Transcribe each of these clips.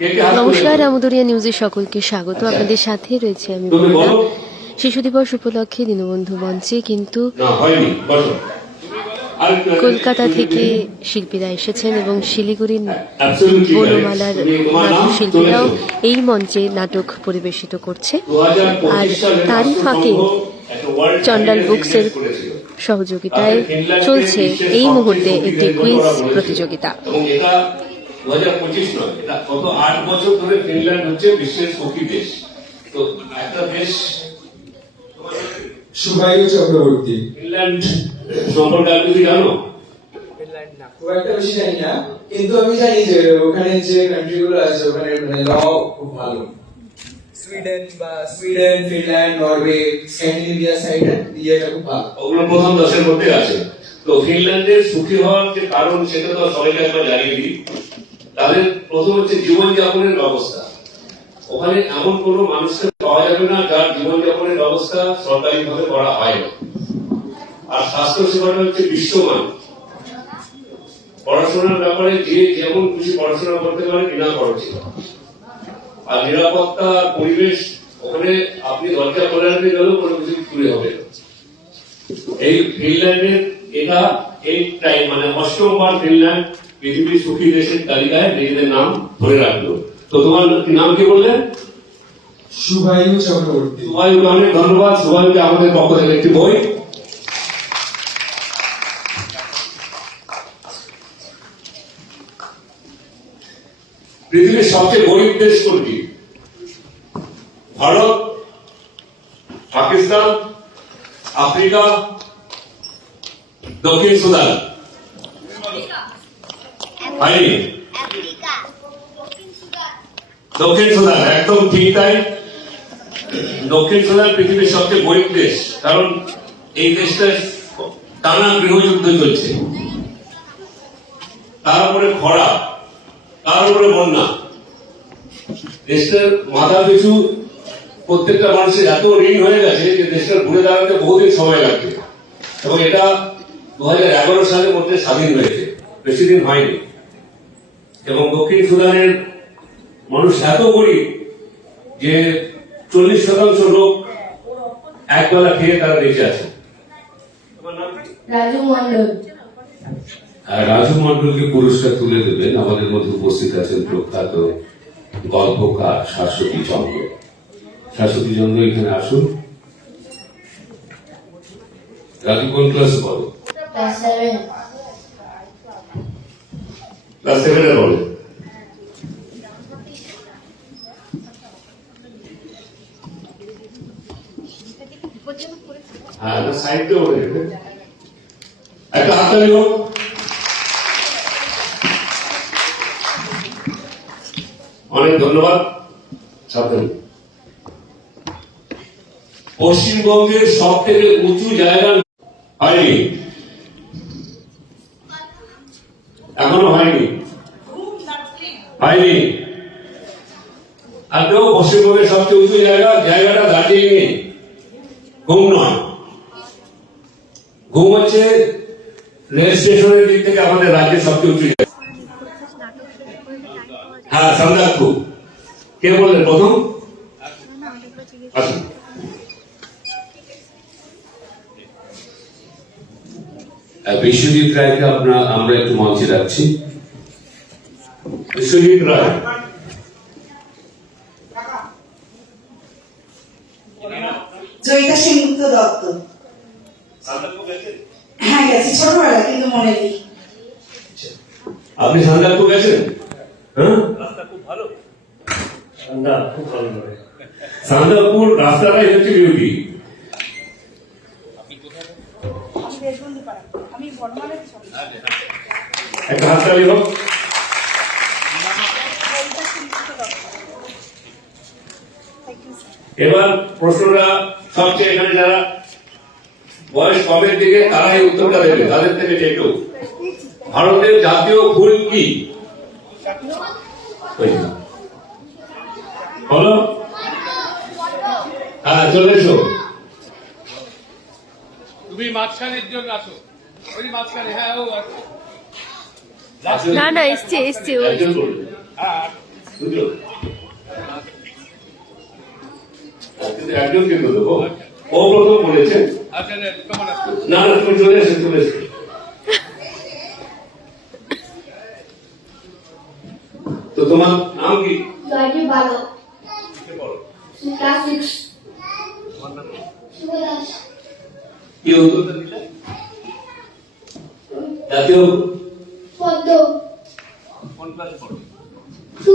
নমস্কার? আমদরিয়া নিউজে সকলকে স্বাগত। আচ্ছা। আপনাদের সাথে রয়েছে আমি শিশু দিবস উপলক্ষে দীনবন্ধু মঞ্চে কিন্তু কলকাতা থেকে শিল্পীরা এসেছেন এবং শিলিগুড়ির বনমালার তুমি নাটক শিল্পীরাও এই মঞ্চে নাটক পরিবেশিত করছে। আর তারই ফাঁকে চন্ডাল বুকসের সহযোগিতায় চলছে এই মুহূর্তে একটি কুইজ প্রতিযোগিতা। দু হাজার পঁচিশ নয়। এটা গত আট বছর ধরে ফিনল্যান্ড হচ্ছে বিশ্বের সুখী দেশ। তো একটা দেশ শুভায়ু চক্রবর্তী। ফিনল্যান্ড সম্পর্কে কিছু জানো? খুব একটা বেশি জানি না কিন্তু আমি জানি যে ওখানে যে কান্ট্রি গুলো আছে ওখানে মানে ল খুব ভালো। সুইডেন বা সুইডেন ফিনল্যান্ড নরওয়ে স্ক্যান্ডিনেভিয়া সাইডে ইয়েটা খুব ভালো। ওগুলো প্রথম দশের মধ্যে আছে। তো ফিনল্যান্ডের সুখী হওয়ার যে কারণ সেটা তো সবাইকে একবার জানিয়ে দিই। তাদের প্রথম হচ্ছে জীবনযাপনের ব্যবস্থা। ওখানে এমন কোন মানুষকে পাওয়া যাবে না যার জীবনযাপনের ব্যবস্থা সরকারি ভাবে করা হয় আর স্বাস্থ্য সেবাটা হচ্ছে বিশ্বমান। পড়াশোনার ব্যাপারে যে যেমন খুশি পড়াশোনা করতে পারে, বিনা খরচে। আর নিরাপত্তা, পরিবেশ, ওখানে আপনি দরজা করে আনতে গেলেও কোনো কিছু চুরি হবে এই ফিনল্যান্ডের এটা এই টাইম মানে অষ্টমবার ফিনল্যান্ড পৃথিবীর সুখী দেশের তালিকায় নিজেদের নাম ধরে রাখল। তো তোমার নাম কি বললেন শুভায়ু চক্রবর্তী। অনেক ধন্যবাদ সুবায়ুকে আমাদের পক্ষ থেকে একটি বই। পৃথিবীর সবচেয়ে গরিব দেশ কোনটি? ভারত পাকিস্তান আফ্রিকা দক্ষিণ সুদান। হয়নি দক্ষিণ সুদান একদম ঠিক তাই? দক্ষিণ সুদান পৃথিবীর সবচেয়ে গরিব দেশ কারণ এই দেশটা টানা গৃহযুদ্ধ চলছে। তার উপরে খরা তার উপরে বন্যা। দেশটার মাথা পিছু প্রত্যেকটা মানুষের এত ঋণ হয়ে গেছে যে দেশটা ঘুরে দাঁড়াতে বহুদিন সময় লাগবে। এবং এটা দু হাজার এগারো সালের মধ্যে স্বাধীন হয়েছে বেশি দিন হয়নি। এবং দক্ষিণ সুদানের মানুষ এত গরিব যে চল্লিশ শতাংশ লোক একবেলা খেয়ে তারা বেঁচে আছে। রাজু মন্ডল রাজু মন্ডলকে পুরস্কার তুলে দেবেন। আমাদের মধ্যে উপস্থিত আছেন প্রখ্যাত গল্পকার শাশ্বতী চন্দ্র। শাশ্বতী চন্দ্র এখানে আসুন। রাজু কোন ক্লাস বলো ক্লাস ক্লাস সেভেনে বলে। হ্যাঁ অনেক ধন্যবাদ। পশ্চিমবঙ্গের সব থেকে উঁচু জায়গা হয়নি। এখনও হয়নি। হয়নি। কেউ পশ্চিমবঙ্গের সবচেয়ে উঁচু জায়গা, জায়গাটা দার্জিলিং এ ঘুম নয়। ঘুম হচ্ছে রেল স্টেশনের দিক থেকে আমাদের রাজ্যের সবচেয়ে উঁচু জায়গা। হ্যাঁ সন্ধ্যাকু কে বললেন প্রথম? আসুন আর বিশ্বজিৎ রায়কে আমরা আমরা একটু মঞ্চে রাখছি বিশ্বজিৎ রায়। জয়িতা সেনগুপ্ত দত্ত। হ্যাঁ গেছি। ছোটবেলা কিন্তু মনে নেই। আপনি সন্ধ্যাকু গেছেন? হ্যাঁ? সান্দাপুর রাস্তাটাই হচ্ছে বিউটি বর্মানের ছবি একটা হাততালি হোক। এবার প্রশ্নটা সবচেয়ে এখানে যারা বয়স কমের দিকে তারা এই উত্তরটা দেবে। তাদের থেকে কেউ। ভারতের জাতীয় ফুল কি? বলো। হ্যাঁ চলে এসো। তুমি মাঝখানের জন্য আসো। না না এসছে এসছে একজন বলবে বুঝলো কিন্তু দেবো ও প্রথম বলেছে। রে, কেমন আছো না না তুমি চলে এসে চলে এসে। তো তোমার নাম কি? ক্লাস উত্তরটা দিলে জাতীয় পদ্ম কোন ক্লাসে পড়ো টু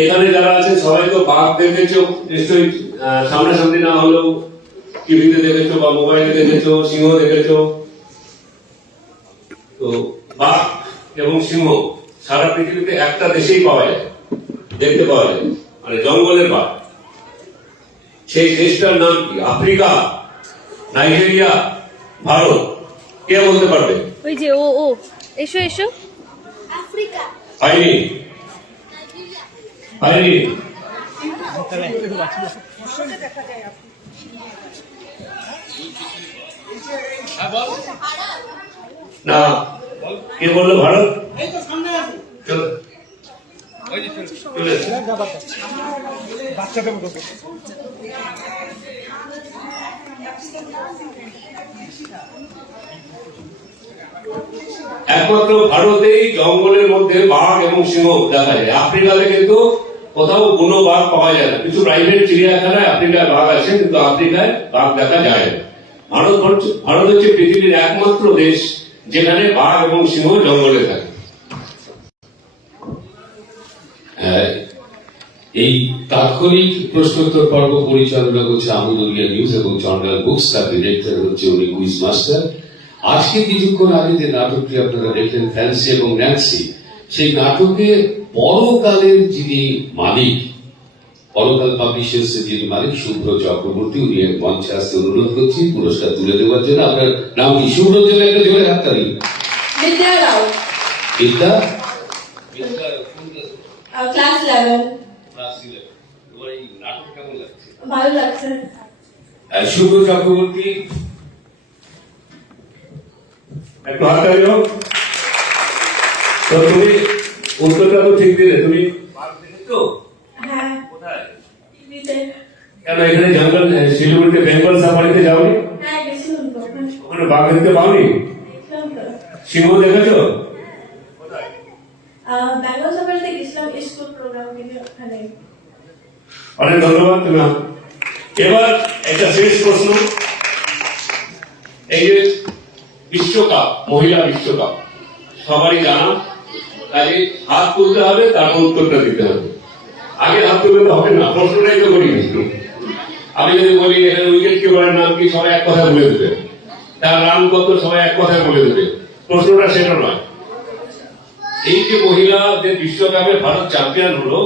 এখানে যারা আছে সবাই তো বাঘ দেখেছ নিশ্চয়ই সামনাসামনি না হলেও টিভিতে দেখেছ বা মোবাইলে দেখেছ সিংহ দেখেছ। তো বাঘ এবং সিংহ সারা পৃথিবীতে একটা দেশেই পাওয়া যায় দেখতে পাওয়া যায় মানে জঙ্গলের বাঘ। সেই দেশটার নাম কি? আফ্রিকা নাইজেরিয়া ভারত কে বলতে পারবে? ওই যে ও ও এসো এসো। আফ্রিকা। হয়নি। না, কে বলল ভারত। একমাত্র ভারতেই জঙ্গলের মধ্যে বাঘ এবং সিংহ দেখা যায়। আফ্রিকাতে কিন্তু কোথাও কোনো বাঘ পাওয়া যায় না। কিছু প্রাইভেট চিড়িয়াখানায় আফ্রিকায় বাঘ আছে কিন্তু আফ্রিকায় বাঘ দেখা যায় না। ভারত ভারত হচ্ছে পৃথিবীর একমাত্র দেশ যেখানে বাঘ এবং সিংহ জঙ্গলে থাকে। হ্যাঁ, এই তাৎক্ষণিক প্রশ্নোত্তর পর্ব পরিচালনা করছে আমুদুলিয়া নিউজ এবং জর্নাল বুকস তার ডিরেক্টর হচ্ছে উনি কুইজ মাস্টার আজকে কিছুক্ষণ আগে যে নাটকটি আপনারা দেখলেন ফ্যান্সি এবং ন্যান্সি সেই নাটকে পরকালের যিনি মালিক পরকাল পাবলিশার্স যিনি মালিক শুভ্র চক্রবর্তী উনি এক মঞ্চে আসতে অনুরোধ করছি পুরস্কার তুলে দেওয়ার জন্য। আপনার নাম কি? শুভ্রর জন্য একটা জোরে বিদ্যা ক্লাস ইলেভেন ভালো লাগছে। শুভ্র চক্রবর্তী। একটু হাত তালি তো তুমি উত্তরটা তো ঠিক দিলে তুমি? হ্যাঁ। কোথায়? কেন এখানে জঙ্গল শিলিগুড়িতে বেঙ্গল সাফারিতে যাওনি? হ্যাঁ ওখানে বাঘ দেখতে পাওনি সিংহ দেখেছ? আহ, সাফারিতে গেছিলাম স্কুল প্রোগ্রাম থেকে ওখানে। অনেক ধন্যবাদ তুমি এবার একটা শেষ প্রশ্ন। এই যে বিশ্বকাপ মহিলা বিশ্বকাপ সবারই জানা। কাজে হাত তুলতে হবে তারপর উত্তরটা দিতে হবে। আগে হাত তুলতে তো হবে না প্রশ্নটাই তো করি আমি যদি বলি এখানে উইকেট কিপারের নাম কি সবাই এক কথা বলে দেবে। তার রান কত সবাই এক কথায় বলে দেবে। প্রশ্নটা সেটা নয়। এই যে মহিলাদের বিশ্বকাপে ভারত চ্যাম্পিয়ন হলো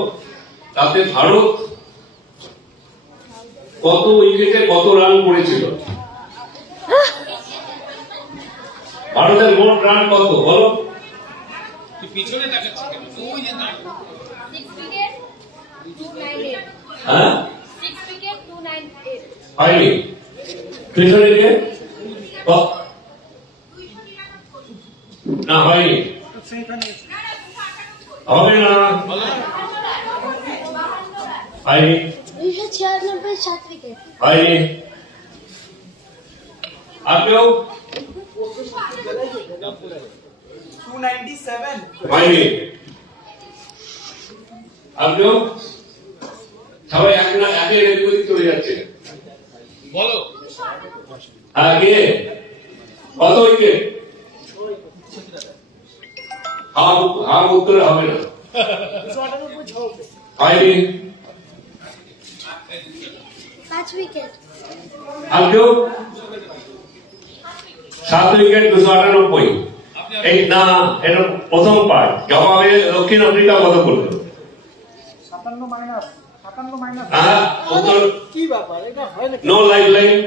তাতে ভারত কত উইকেটে কত রান করেছিল? ভারতের মোট রান কত বলো? পিছনে দেখাচ্ছি কেন? ওই যে হ্যাঁ? নাইন এইট হয়নি পেছনে কে ক- না হয়নি হবে না। হয়নি দুইশো ছিয়ানব্বই সাত উইকেট হয়নি আর কেউ? সবাই এক না একে এদিক চলে যাচ্ছে। বলো। আগে কত উইকেট হাফ হাফ উত্তরে হবে না। হয়নি পাঁচ উইকেট সাত উইকেট দুশো আটানব্বই। এই না এটা প্রথম পার্ট জবাবে দক্ষিণ আফ্রিকা কত করল হ্যাঁ উত্তর। নো লাইফ লাইন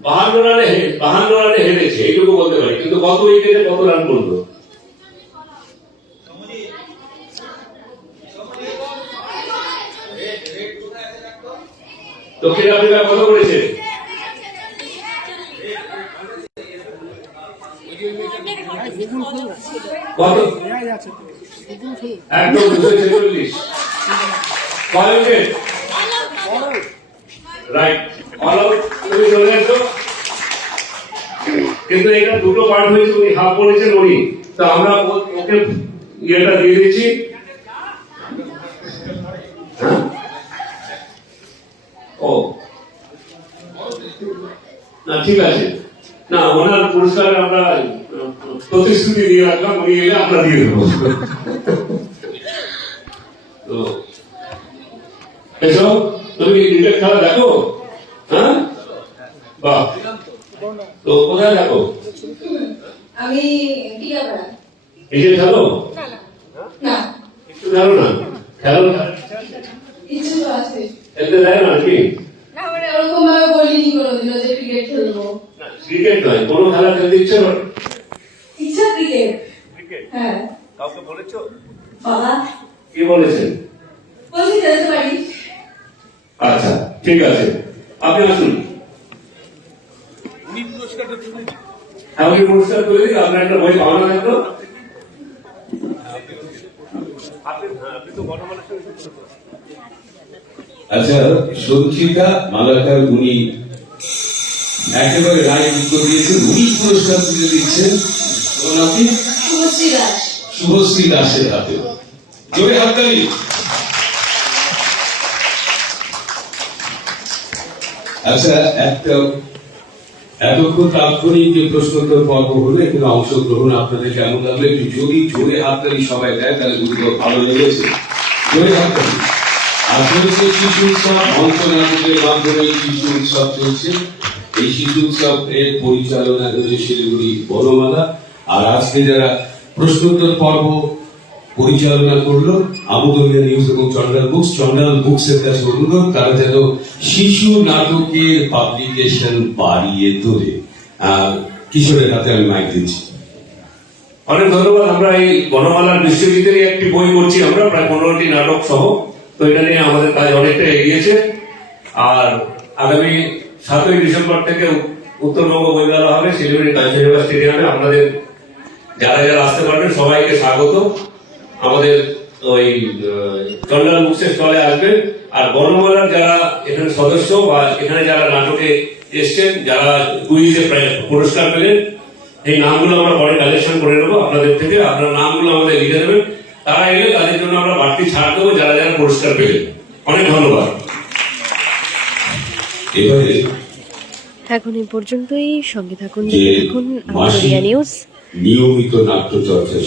বাহান্ন রানে বাহান্ন রানে হেরেছে এইটুকু বলতে পারি। কিন্তু কত উইকেটে কত রান করল? দক্ষিণ আফ্রিকা কত কত? একদম দুশো ছেচল্লিশ। উইকেট রাইট অল তুমি চলে আসো কিন্তু এটা দুটো পার্ট হয়েছে, উনি হাফ বলেছেন উনি। তো আমরা ওকে ইয়েটা দিয়ে দিচ্ছি? ও। না, ঠিক আছে। না, ওনার পুরস্কার আমরা প্রতিশ্রুতি দিয়ে রাখলাম উনি এলে আমরা দিয়ে দেবো। তো এসো তুমি কি ক্রিকেট খেলা দেখো? হ্যাঁ? বাহ। তো কোথায় দেখো? আমি টিকাপাড়া ক্রিকেট খেলো? না। একটু খেলো না? খেলো না? কিছু আছে। খেলতে দেয় না নাকি? না মানে ওরকম ভাবে বলিনি কোনোদিনও যে ক্রিকেট খেলব। ক্রিকেট নয় কোনো খেলা খেলতে ইচ্ছে করে ক্রিকেট। হ্যাঁ। কাউকে বলেছ? বাবা। কি বলেছেন বলছি খেলতে পারি। আচ্ছা ঠিক আছে। আপনি আসুন। উনি পুরস্কারটা তুলে আমি পুরস্কার করে দিই আপনার একটা বই পাওনা থাকল আচ্ছা সঞ্চিতা মালাকার উনি একেবারে রায় উত্তর দিয়েছেন। উনি পুরস্কার তুলে দিচ্ছেন। ওর নাম কি? শুভশ্রী দাস। শুভশ্রী দাসের হাতে। জোরে হাততালি। আচ্ছা একটা এতক্ষণ তাৎক্ষণিক যে প্রশ্নোত্তর পর্ব হলো এখানে অংশগ্রহণ আপনাদের কেমন লাগল? একটু যদি জোরে হাততালি সবাই দেয় তাহলে ভালো লেগেছে। জোরে হাততালি। আসলে যে শিশু উৎসব মাধ্যমে শিশু উৎসব চলছে এই শিশু উৎসব এর পরিচালনা করেছে শিলিগুড়ি বনমালা। আর আজকে যারা প্রশ্নোত্তর পর্ব পরিচালনা করল আমদলিয়া নিউজ এবং চন্ডাল বুকস চন্ডাল বুকস এর কাছে অনুরোধ, তারা যেন শিশু নাটকের পাবলিকেশন বাড়িয়ে তোলে। কিশোরের হাতে আমি মাইক দিচ্ছি। অনেক ধন্যবাদ, আমরা এই বনমালার বিশ্বজিতেরই একটি বই করছি আমরা, প্রায় পনেরোটি নাটক সহ। তো এটা নিয়ে আমাদের কাজ অনেকটা এগিয়েছে। আর আগামী সাতই ডিসেম্বর থেকে উত্তরবঙ্গ বই মেলা হবে, শিলিগুড়ি কাঞ্চনজঙ্ঘা স্টেডিয়ামে। আপনাদের যারা যারা আসতে পারবেন সবাইকে স্বাগত। আমাদের ওই চন্ডাল বুকসের স্টলে আসবেন আর বনমালার যারা এখানে সদস্য বা এখানে যারা নাটকে এসছেন যারা কুইজে পুরস্কার পেলেন এই নামগুলো আমরা পরে কালেকশন করে নেব আপনাদের থেকে। আপনার নামগুলো আমাদের লিখে দেবেন। তারা এলে তাদের জন্য আমরা বাড়তি ছাড় দেবো যারা যারা পুরস্কার পেলেন। অনেক ধন্যবাদ। এবারে এখন এই পর্যন্তই। সঙ্গে থাকুন মাসিক আমদরিয়া নিউজ। নিয়মিত নাট্য চর্চা